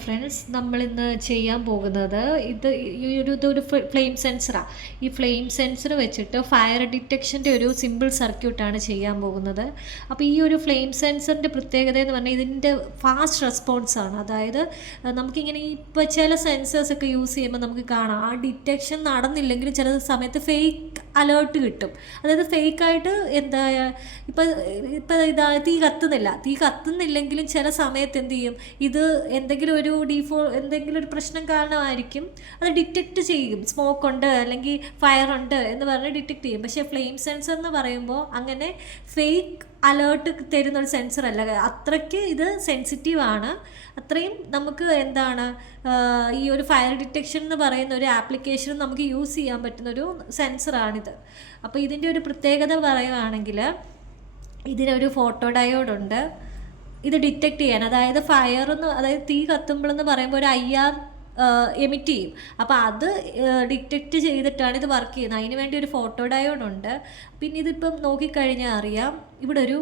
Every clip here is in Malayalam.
ഫ്രണ്ട്സ്, നമ്മളിന്ന് ചെയ്യാൻ പോകുന്നത് ഇതൊരു ഫ്ലെയിം സെൻസറാണ്. ഈ ഫ്ലെയിം സെൻസർ വെച്ചിട്ട് ഫയർ ഡിറ്റക്ഷൻ്റെ ഒരു സിമ്പിൾ സർക്യൂട്ടാണ് ചെയ്യാൻ പോകുന്നത്. അപ്പോൾ ഈ ഒരു ഫ്ലെയിം സെൻസറിൻ്റെ പ്രത്യേകത എന്ന് പറഞ്ഞാൽ ഇതിൻ്റെ ഫാസ്റ്റ് റെസ്പോൺസാണ്. അതായത് നമുക്കിങ്ങനെ ഇപ്പോൾ ചില സെൻസേഴ്സൊക്കെ യൂസ് ചെയ്യുമ്പോൾ നമുക്ക് കാണാം ആ ഡിറ്റക്ഷൻ നടന്നില്ലെങ്കിൽ ചില സമയത്ത് ഫേക്ക് അലേർട്ട് കിട്ടും. അതായത് ഫേക്കായിട്ട് എന്താ ഇപ്പം തീ കത്തുന്നില്ലെങ്കിലും ചില സമയത്ത് എന്ത് ചെയ്യും, ഇത് എന്തെങ്കിലും ഒരു പ്രശ്നം കാരണമായിരിക്കും അത് ഡിറ്റക്റ്റ് ചെയ്യും. സ്മോക്ക് ഉണ്ട് അല്ലെങ്കിൽ ഫയർ ഉണ്ട് എന്ന് പറഞ്ഞ് ഡിറ്റക്റ്റ് ചെയ്യും. പക്ഷേ ഫ്ലെയിം സെൻസർ എന്ന് പറയുമ്പോൾ അങ്ങനെ ഫേക്ക് അലേർട്ട് തരുന്ന ഒരു സെൻസർ അല്ല. അത്രയ്ക്ക് ഇത് സെൻസിറ്റീവാണ്. അത്രയും നമുക്ക് ഈ ഒരു ഫയർ ഡിറ്റക്ഷൻ എന്ന് പറയുന്ന ഒരു ആപ്ലിക്കേഷൻ നമുക്ക് യൂസ് ചെയ്യാൻ പറ്റുന്നൊരു സെൻസറാണിത്. അപ്പോൾ ഇതിൻ്റെ ഒരു പ്രത്യേകത പറയുകയാണെങ്കിൽ ഇതിനൊരു ഫോട്ടോ ഡയോഡുണ്ട്. ഇത് ഡിറ്റക്റ്റ് ചെയ്യാൻ, അതായത് അതായത് തീ കത്തുമ്പോഴെന്ന് പറയുമ്പോൾ ഒരു IR എമിറ്റ് ചെയ്യും. അപ്പോൾ അത് ഡിറ്റക്റ്റ് ചെയ്തിട്ടാണ് ഇത് വർക്ക് ചെയ്യുന്നത്. അതിന് വേണ്ടി ഒരു ഫോട്ടോ ഡയോഡുണ്ട്. പിന്നെ ഇതിപ്പം നോക്കിക്കഴിഞ്ഞാൽ അറിയാം, ഇവിടെ ഒരു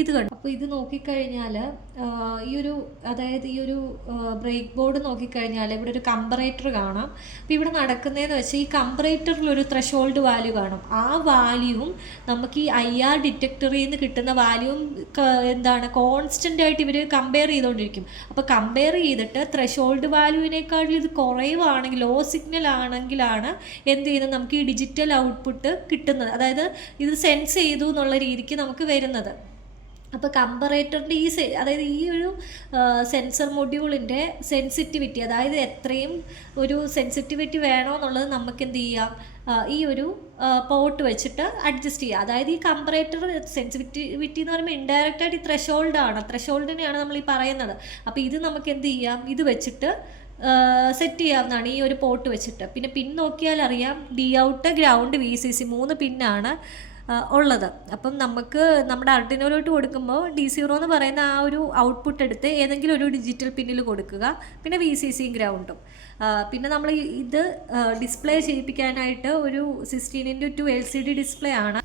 ഇത് കണ്ടു. അപ്പോൾ ഇത് നോക്കിക്കഴിഞ്ഞാൽ ഈ ഒരു ബ്രേക്ക് ബോർഡ് നോക്കിക്കഴിഞ്ഞാൽ ഇവിടെ ഒരു കമ്പറേറ്റർ കാണാം. അപ്പോൾ ഇവിടെ നടക്കുന്നതെന്ന് വെച്ചാൽ ഈ കമ്പറേറ്ററിലൊരു ത്രഷോൾഡ് വാല്യൂ കാണും. ആ വാല്യൂവും നമുക്ക് ഈ IR ഡിറ്റക്ടറിൽ നിന്ന് കിട്ടുന്ന വാല്യൂവും കോൺസ്റ്റൻ്റ് ആയിട്ട് ഇവർ കമ്പയർ ചെയ്തുകൊണ്ടിരിക്കും. അപ്പോൾ കമ്പയർ ചെയ്തിട്ട് ത്രഷോൾഡ് വാല്യൂവിനേക്കാളും ഇത് കുറവാണെങ്കിൽ, ലോ സിഗ്നൽ ആണെങ്കിലാണ് എന്ത് ചെയ്യുന്നത്, നമുക്ക് ഈ ഡിജിറ്റൽ ഔട്ട്പുട്ട് കിട്ടുന്നത്. അതായത് ഇത് സെൻസ് ചെയ്തു എന്നുള്ള രീതിക്ക് നമുക്ക് വരുന്നത്. അപ്പോൾ കമ്പറേറ്ററിൻ്റെ അതായത് ഈ ഒരു സെൻസർ മൊഡ്യൂളിൻ്റെ സെൻസിറ്റിവിറ്റി, അതായത് എത്രയും ഒരു സെൻസിറ്റിവിറ്റി വേണമെന്നുള്ളത് നമുക്ക് എന്ത് ചെയ്യാം, ഈ ഒരു പോർട്ട് വെച്ചിട്ട് അഡ്ജസ്റ്റ് ചെയ്യുക. അതായത് ഈ കമ്പറേറ്റർ സെൻസിറ്റിവിറ്റി എന്ന് പറയുമ്പോൾ ഇൻഡയറക്റ്റായിട്ട് ഈ ത്രഷോൾഡിനെയാണ് നമ്മൾ ഈ പറയുന്നത്. അപ്പോൾ ഇത് നമുക്ക് എന്ത് ചെയ്യാം, ഇത് വെച്ചിട്ട് സെറ്റ് ചെയ്യാവുന്നതാണ് ഈ ഒരു പോർട്ട് വെച്ചിട്ട്. പിന്നെ പിൻ നോക്കിയാൽ അറിയാം, ഡി ഔട്ട്, ഗ്രൗണ്ട്, VCC 3 പിന്നാണ് ഉള്ളത്. അപ്പം നമുക്ക് നമ്മുടെ ആർഡിനോയിലോട്ട് കൊടുക്കുമ്പോൾ D0 എന്ന് പറയുന്ന ആ ഒരു ഔട്ട്പുട്ട് എടുത്ത് ഏതെങ്കിലും ഒരു ഡിജിറ്റൽ പിന്നിൽ കൊടുക്കുക. പിന്നെ VCCയും ഗ്രൗണ്ടും. പിന്നെ നമ്മൾ ഇത് ഡിസ്പ്ലേ ചെയ്യിപ്പിക്കാനായിട്ട് ഒരു 16:2 LCD ഡിസ്പ്ലേ ആണ്.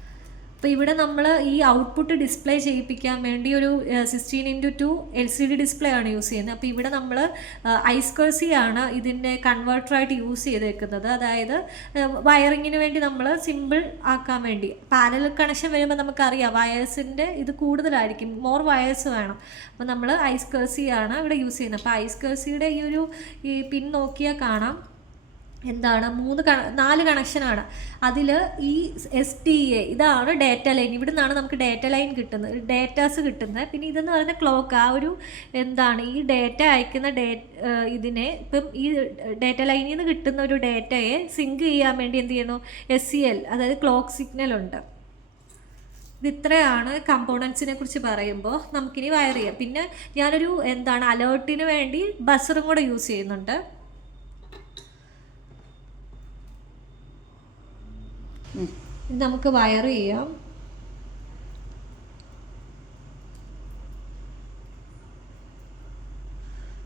അപ്പോൾ ഇവിടെ നമ്മൾ ഈ ഔട്ട്പുട്ട് ഡിസ്പ്ലേ ചെയ്യിപ്പിക്കാൻ വേണ്ടി ഒരു 16:2 LCD ഡിസ്പ്ലേ ആണ് യൂസ് ചെയ്യുന്നത്. അപ്പോൾ ഇവിടെ നമ്മൾ ഐസ്കേഴ്സി ആണ് ഇതിൻ്റെ കൺവേർട്ടറായിട്ട് യൂസ് ചെയ്തേക്കുന്നത്. അതായത് വയറിങ്ങിന് വേണ്ടി നമ്മൾ സിമ്പിൾ ആക്കാൻ വേണ്ടി. പാരലൽ കണക്ഷൻ വരുമ്പോൾ നമുക്കറിയാം വയേഴ്സിൻ്റെ ഇത് കൂടുതലായിരിക്കും, മോർ വയേഴ്സ് വേണം. അപ്പോൾ നമ്മൾ ഐസ്കേഴ്സി ആണ് ഇവിടെ യൂസ് ചെയ്യുന്നത്. അപ്പോൾ ഐസ്കേഴ്സിയുടെ ഈ പിൻ നോക്കിയാൽ കാണാം 4 കണക്ഷനാണ്. അതിൽ ഈ SDA ഇതാണ് ഡേറ്റ ലൈൻ. ഇവിടെ നിന്നാണ് നമുക്ക് ഡേറ്റാസ് കിട്ടുന്നത്. പിന്നെ ഇതെന്ന് പറയുന്ന ക്ലോക്ക്, ആ ഒരു ഈ ഡേറ്റ അയക്കുന്ന ഇതിനെ ഇപ്പം ഈ ഡേറ്റ ലൈനിൽ നിന്ന് കിട്ടുന്ന ഒരു ഡേറ്റയെ സിങ്ക് ചെയ്യാൻ വേണ്ടി എന്ത് ചെയ്യുന്നു, SCL അതായത് ക്ലോക്ക് സിഗ്നലുണ്ട്. ഇത്രയാണ് കമ്പോണൻസിനെ കുറിച്ച് പറയുമ്പോൾ. നമുക്കിനി വയർ ചെയ്യാം. പിന്നെ ഞാനൊരു അലേർട്ടിന് വേണ്ടി ബസറും കൂടെ യൂസ് ചെയ്യുന്നുണ്ട്. ഇത് നമുക്ക് വയർ ചെയ്യാം.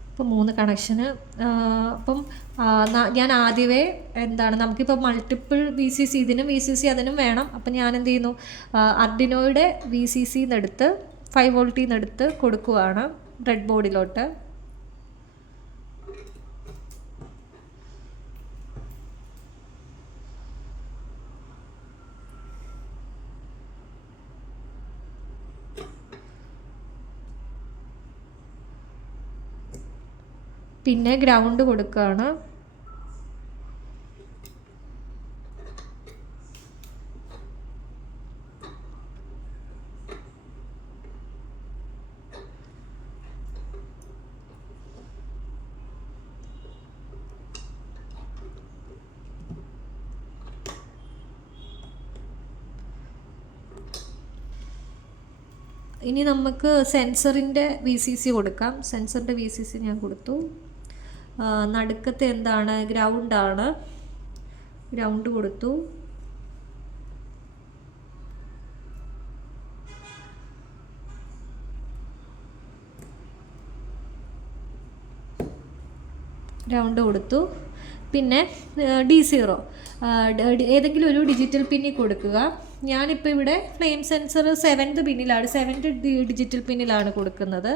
ഇപ്പം 3 കണക്ഷന്. അപ്പം ഞാൻ ആദ്യമേ നമുക്കിപ്പോൾ മൾട്ടിപ്പിൾ VCC, ഇതിനും VCC അതിനും വേണം. അപ്പം ഞാൻ എന്ത് ചെയ്യുന്നു, ആർഡിനോയുടെ VCCന്ന് എടുത്ത് 5 വോൾട്ടിൽ എടുത്ത് കൊടുക്കുവാണ് ബ്രെഡ് ബോർഡിലോട്ട്. പിന്നെ ഗ്രൗണ്ട് കൊടുക്കുകയാണ്. ഇനി നമുക്ക് സെൻസറിൻ്റെ VCC കൊടുക്കാം. സെൻസറിൻ്റെ VCC ഞാൻ കൊടുത്തു. നടുക്കത്തെ ഗ്രൗണ്ടാണ്. ഗ്രൗണ്ട് കൊടുത്തു. പിന്നെ D0 ഏതെങ്കിലും ഒരു ഡിജിറ്റൽ പിന്നിൽ കൊടുക്കുക. ഞാനിപ്പോൾ ഇവിടെ ഫ്ലെയിം സെൻസർ 7th പിന്നിലാണ്, 7th ഡിജിറ്റൽ പിന്നിലാണ് കൊടുക്കുന്നത്.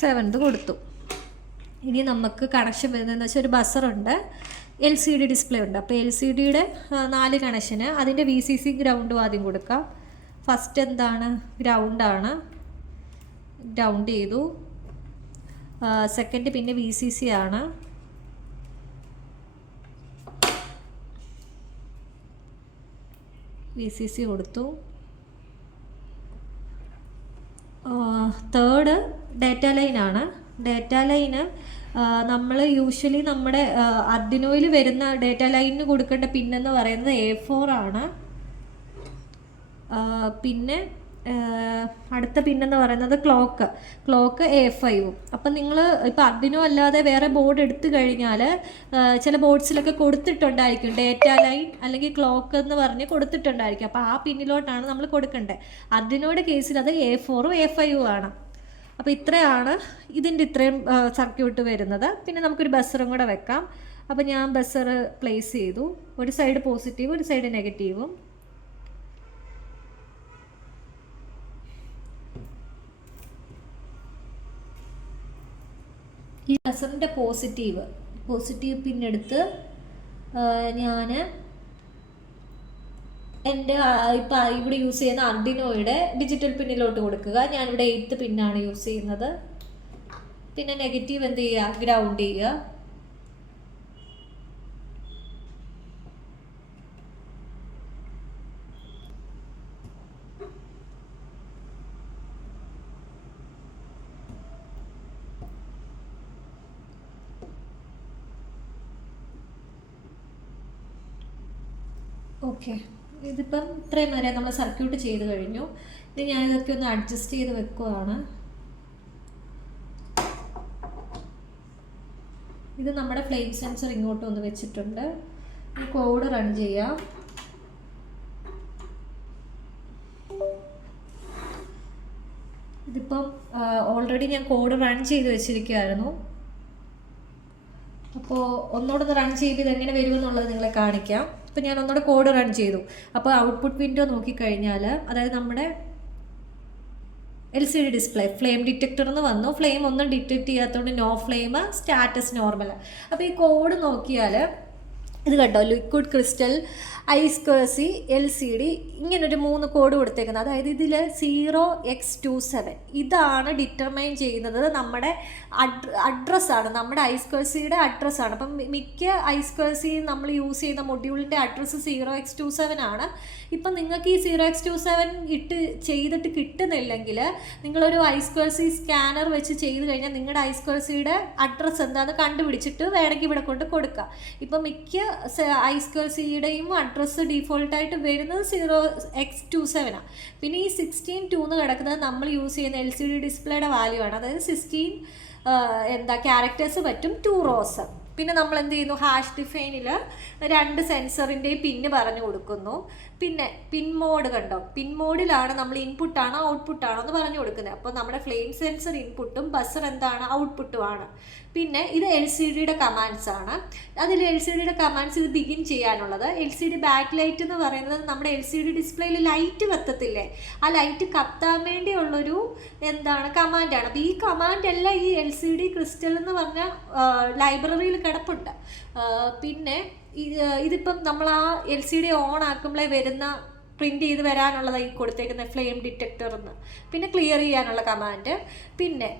സെവൻത് കൊടുത്തു. ഇനി നമുക്ക് കണക്ഷൻ വരുന്നതെന്ന് വെച്ചാൽ ഒരു ബസറുണ്ട്, LCD ഡിസ്പ്ലേ ഉണ്ട്. അപ്പോൾ LCDയുടെ 4 കണക്ഷന് അതിൻ്റെ VCC ഗ്രൗണ്ടും ആദ്യം കൊടുക്കാം. ഫസ്റ്റ് എന്താണ്, ഗ്രൗണ്ടാണ്, ഗ്രൗണ്ട് ചെയ്തു. സെക്കൻഡ് പിന്നെ VCC ആണ്. VCC കൊടുത്തു. തേർഡ് ഡാറ്റ ലൈനാണ്. ഡാറ്റ ലൈന് നമ്മൾ യൂഷ്വലി നമ്മുടെ അർഡിനോയിൽ വരുന്ന ഡാറ്റ ലൈനിന് കൊടുക്കേണ്ട പിന്നെന്ന് പറയുന്നത് A4 ആണ്. പിന്നെ അടുത്ത പിന്നെന്ന് പറയുന്നത് ക്ലോക്ക് A5. അപ്പം നിങ്ങൾ ഇപ്പോൾ അർഡിനോ അല്ലാതെ വേറെ ബോർഡ് എടുത്തു കഴിഞ്ഞാൽ ചില ബോർഡ്സിലൊക്കെ കൊടുത്തിട്ടുണ്ടായിരിക്കും ഡേറ്റ ലൈൻ അല്ലെങ്കിൽ ക്ലോക്ക് എന്ന് പറഞ്ഞ് കൊടുത്തിട്ടുണ്ടായിരിക്കും. അപ്പോൾ ആ പിന്നിലോട്ടാണ് നമ്മൾ കൊടുക്കേണ്ടത്. അർഡിനോയുടെ കേസിൽ അത് A4ഉം A5ഉം ആണ്. അപ്പോൾ ഇത്രയാണ് ഇതിൻ്റെ ഇത്രയും സർക്യൂട്ട് വരുന്നത്. പിന്നെ നമുക്കൊരു ബസറും കൂടെ വെക്കാം. അപ്പോൾ ഞാൻ ബസർ പ്ലേസ് ചെയ്തു. ഒരു സൈഡ് പോസിറ്റീവ്, ഒരു സൈഡ് നെഗറ്റീവും. ഈ ബസറിൻ്റെ പോസിറ്റീവ് പിന്നെടുത്ത് ഞാൻ എൻ്റെ ഇപ്പം ഇവിടെ യൂസ് ചെയ്യുന്ന അർഡിനോയുടെ ഡിജിറ്റൽ പിന്നിലോട്ട് കൊടുക്കുക. ഞാനിവിടെ 8th പിന്നാണ് യൂസ് ചെയ്യുന്നത്. പിന്നെ നെഗറ്റീവ് എന്ത് ചെയ്യുക, ഗ്രൗണ്ട് ചെയ്യുക. ഓക്കെ, ഇതിപ്പം ഇത്രയും വരെ നമ്മൾ സർക്യൂട്ട് ചെയ്ത് കഴിഞ്ഞു. ഇനി ഞാനിതൊക്കെ ഒന്ന് അഡ്ജസ്റ്റ് ചെയ്ത് വെക്കുകയാണ്. ഇത് നമ്മുടെ ഫ്ലെയിം സെൻസർ ഇങ്ങോട്ട് ഒന്ന് വെച്ചിട്ടുണ്ട്. കോഡ് റൺ ചെയ്യാം. ഇതിപ്പം ഓൾറെഡി ഞാൻ കോഡ് റൺ ചെയ്ത് വെച്ചിരിക്കുകയായിരുന്നു. അപ്പോൾ ഒന്നുകൂടെ റൺ ചെയ്ത് ഇതെങ്ങനെ വരുമെന്നുള്ളത് നിങ്ങളെ കാണിക്കാം. അപ്പോൾ ഞാൻ ഒന്നുകൂടെ കോഡ് റൺ ചെയ്തു. അപ്പോൾ ഔട്ട്പുട്ട് വിൻഡോ നോക്കിക്കഴിഞ്ഞാൽ, അതായത് നമ്മുടെ LCD ഡിസ്പ്ലേ ഫ്ലെയിം ഡിറ്റക്ടർ എന്ന് വന്നു. ഫ്ലെയിം ഒന്നും ഡിറ്റക്ട് ചെയ്യാത്തതുകൊണ്ട് നോ ഫ്ലെയിം, സ്റ്റാറ്റസ് നോർമൽ. അപ്പോൾ ഈ കോഡ് നോക്കിയാൽ ഇത് കണ്ടോ, ലിക്വിഡ് ക്രിസ്റ്റൽ, ഐസ്കേഴ്സി, LCD, ഇങ്ങനൊരു 3 കോഡ് കൊടുത്തേക്കുന്നത്. അതായത് ഇതിൽ 0x27 ഇതാണ് ഡിറ്റർമൈൻ ചെയ്യുന്നത് നമ്മുടെ അഡ്രസ്സാണ്, നമ്മുടെ ഐസ്കേഴ്സിയുടെ അഡ്രസ്സാണ്. അപ്പം മിക്ക ഐസ്കേഴ്സി നമ്മൾ യൂസ് ചെയ്യുന്ന മൊഡ്യൂളിൻ്റെ അഡ്രസ്സ് 0x27 ആണ്. ഇപ്പം നിങ്ങൾക്ക് ഈ 0x27 ചെയ്തിട്ട് കിട്ടുന്നില്ലെങ്കിൽ നിങ്ങളൊരു ഐസ്കേഴ്സി സ്കാനർ വെച്ച് ചെയ്ത് കഴിഞ്ഞാൽ നിങ്ങളുടെ ഐസ്കേഴ്സിയുടെ അഡ്രസ്സ് എന്താണെന്ന് കണ്ടുപിടിച്ചിട്ട് വേണമെങ്കിൽ ഇവിടെ കൊണ്ട് കൊടുക്കുക. ഇപ്പം മിക്ക ഐസ്കേഴ്സിയുടെയും അഡ്രസ്സ് ഡീഫോൾട്ടായിട്ട് വരുന്നത് 0x27 ആണ്. പിന്നെ ഈ 16.2 എന്ന് കിടക്കുന്നത് നമ്മൾ യൂസ് ചെയ്യുന്ന LCD ഡിസ്പ്ലേയുടെ വാല്യൂ ആണ്. അതായത് 16 ക്യാരക്ടേഴ്സ് പറ്റും, 2 റോസ്. പിന്നെ നമ്മൾ എന്ത് ചെയ്യുന്നു, ഹാഷ് ഡിഫൈനിൽ 2 സെൻസറിൻ്റെയും പിന്ന് പറഞ്ഞു കൊടുക്കുന്നു. പിന്നെ പിൻ മോഡ് കണ്ടോ, പിൻ മോഡിലാണ് നമ്മൾ ഇൻപുട്ടാണോ ഔട്ട്പുട്ടാണോ എന്ന് പറഞ്ഞു കൊടുക്കുന്നത്. അപ്പോൾ നമ്മുടെ ഫ്ലെയിം സെൻസർ ഇൻപുട്ടും ബസർ എന്താണ്, ഔട്ട്പുട്ടുമാണ്. പിന്നെ ഇത് LCDയുടെ കമാൻഡ്സ് ആണ്. അതിൽ LCDയുടെ കമാൻഡ്സ് ഇത് ബിഗിൻ ചെയ്യാനുള്ളത്. LCD ബാക്ക് ലൈറ്റ് എന്ന് പറയുന്നത് നമ്മുടെ LCD ഡിസ്പ്ലേയിൽ ലൈറ്റ് കത്തത്തില്ലേ, ആ ലൈറ്റ് കത്താൻ വേണ്ടിയുള്ളൊരു കമാൻഡാണ്. അപ്പോൾ ഈ കമാൻഡ് എല്ലാം ഈ LCD ക്രിസ്റ്റൽ എന്ന് പറഞ്ഞ ലൈബ്രറിയിൽ കിടപ്പുണ്ട്. പിന്നെ ഇതിപ്പം നമ്മൾ ആ LCD ഓൺ ആക്കുമ്പോഴേ വരുന്ന പ്രിൻ്റ് ചെയ്ത് വരാനുള്ളത് ഈ കൊടുത്തേക്കുന്ന ഫ്ലെയിം ഡിറ്റക്ടർ എന്ന്. പിന്നെ ക്ലിയർ ചെയ്യാനുള്ള കമാൻഡ്. പിന്നെ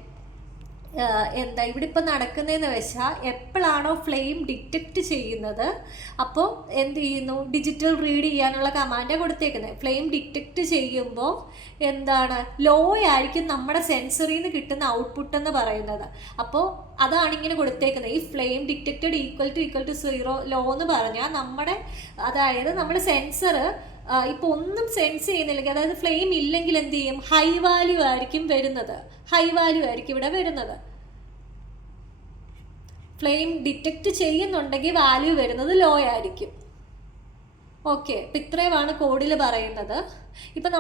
ഇവിടെ ഇപ്പം നടക്കുന്നതെന്ന് വെച്ചാൽ എപ്പോഴാണോ ഫ്ലെയിം ഡിറ്റക്റ്റ് ചെയ്യുന്നത് അപ്പോൾ എന്ത് ചെയ്യുന്നു, ഡിജിറ്റൽ റീഡ് ചെയ്യാനുള്ള കമാൻഡാണ് കൊടുത്തേക്കുന്നത്. ഫ്ലെയിം ഡിറ്റക്റ്റ് ചെയ്യുമ്പോൾ ലോ ആയിരിക്കും നമ്മുടെ സെൻസറിൽ നിന്ന് കിട്ടുന്ന ഔട്ട്പുട്ട് എന്ന് പറയുന്നത്. അപ്പോൾ അതാണ് ഇങ്ങനെ കൊടുത്തേക്കുന്നത്. ഈ flame detected equal to 0 low എന്ന് പറഞ്ഞാൽ നമ്മുടെ സെൻസർ ഇപ്പോൾ ഒന്നും സെൻസ് ചെയ്യുന്നില്ലെങ്കിൽ, അതായത് ഫ്ലെയിം ഇല്ലെങ്കിൽ എന്ത് ചെയ്യും, ഹൈ വാല്യൂ ആയിരിക്കും ഇവിടെ വരുന്നത്. ഫ്ലെയിം ഡിറ്റക്റ്റ് ചെയ്യുന്നുണ്ടെങ്കിൽ വാല്യൂ വരുന്നത് ലോ ആയിരിക്കും. ഓക്കെ, അപ്പം ഇത്രയുമാണ് കോഡിൽ പറയുന്നത്. ഇപ്പം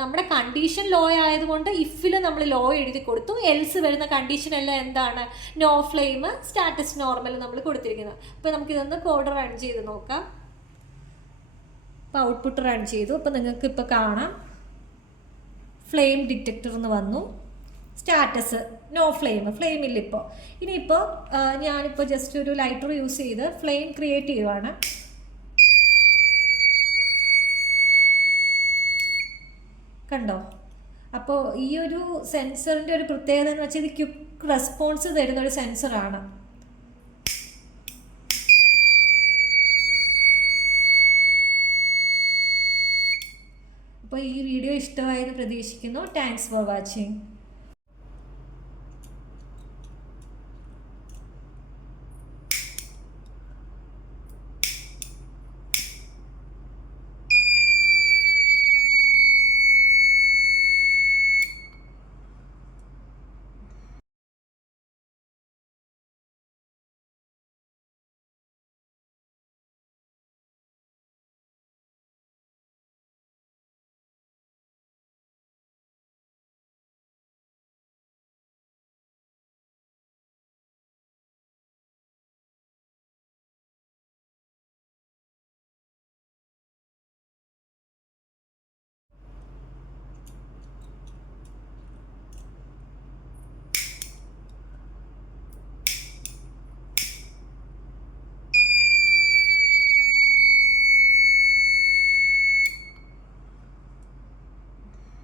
നമ്മുടെ കണ്ടീഷൻ ലോ ആയതുകൊണ്ട് ഇഫിൽ നമ്മൾ ലോ എഴുതി കൊടുത്തു. എൽസ് വരുന്ന കണ്ടീഷൻ എല്ലാം എന്താണ്, നോ ഫ്ലെയിം, സ്റ്റാറ്റസ് നോർമൽ നമ്മൾ കൊടുത്തിരിക്കുന്നത്. അപ്പോൾ നമുക്കിതൊന്ന് കോഡ് റൺ ചെയ്ത് നോക്കാം. അപ്പോൾ ഔട്ട്പുട്ട് റൺ ചെയ്തു. അപ്പോൾ നിങ്ങൾക്ക് ഇപ്പോൾ കാണാം ഫ്ലെയിം ഡിറ്റക്ടർ എന്ന് വന്നു. സ്റ്റാറ്റസ് നോ ഫ്ലെയിം, ഫ്ലെയിം ഇല്ല ഇപ്പോൾ. ഇനിയിപ്പോൾ ഞാനിപ്പോൾ ജസ്റ്റ് ഒരു ലൈറ്റർ യൂസ് ചെയ്ത് ഫ്ലെയിം ക്രിയേറ്റ് ചെയ്യുവാണ്. കണ്ടോ? അപ്പോൾ ഈ ഒരു സെൻസറിൻ്റെ ഒരു പ്രത്യേകത എന്ന് വെച്ചാൽ ഇത് ക്വിക്ക് റെസ്പോൺസ് തരുന്ന ഒരു സെൻസറാണ്. അപ്പോൾ ഈ വീഡിയോ ഇഷ്ടമായെന്ന് പ്രതീക്ഷിക്കുന്നു. Thanks for watching.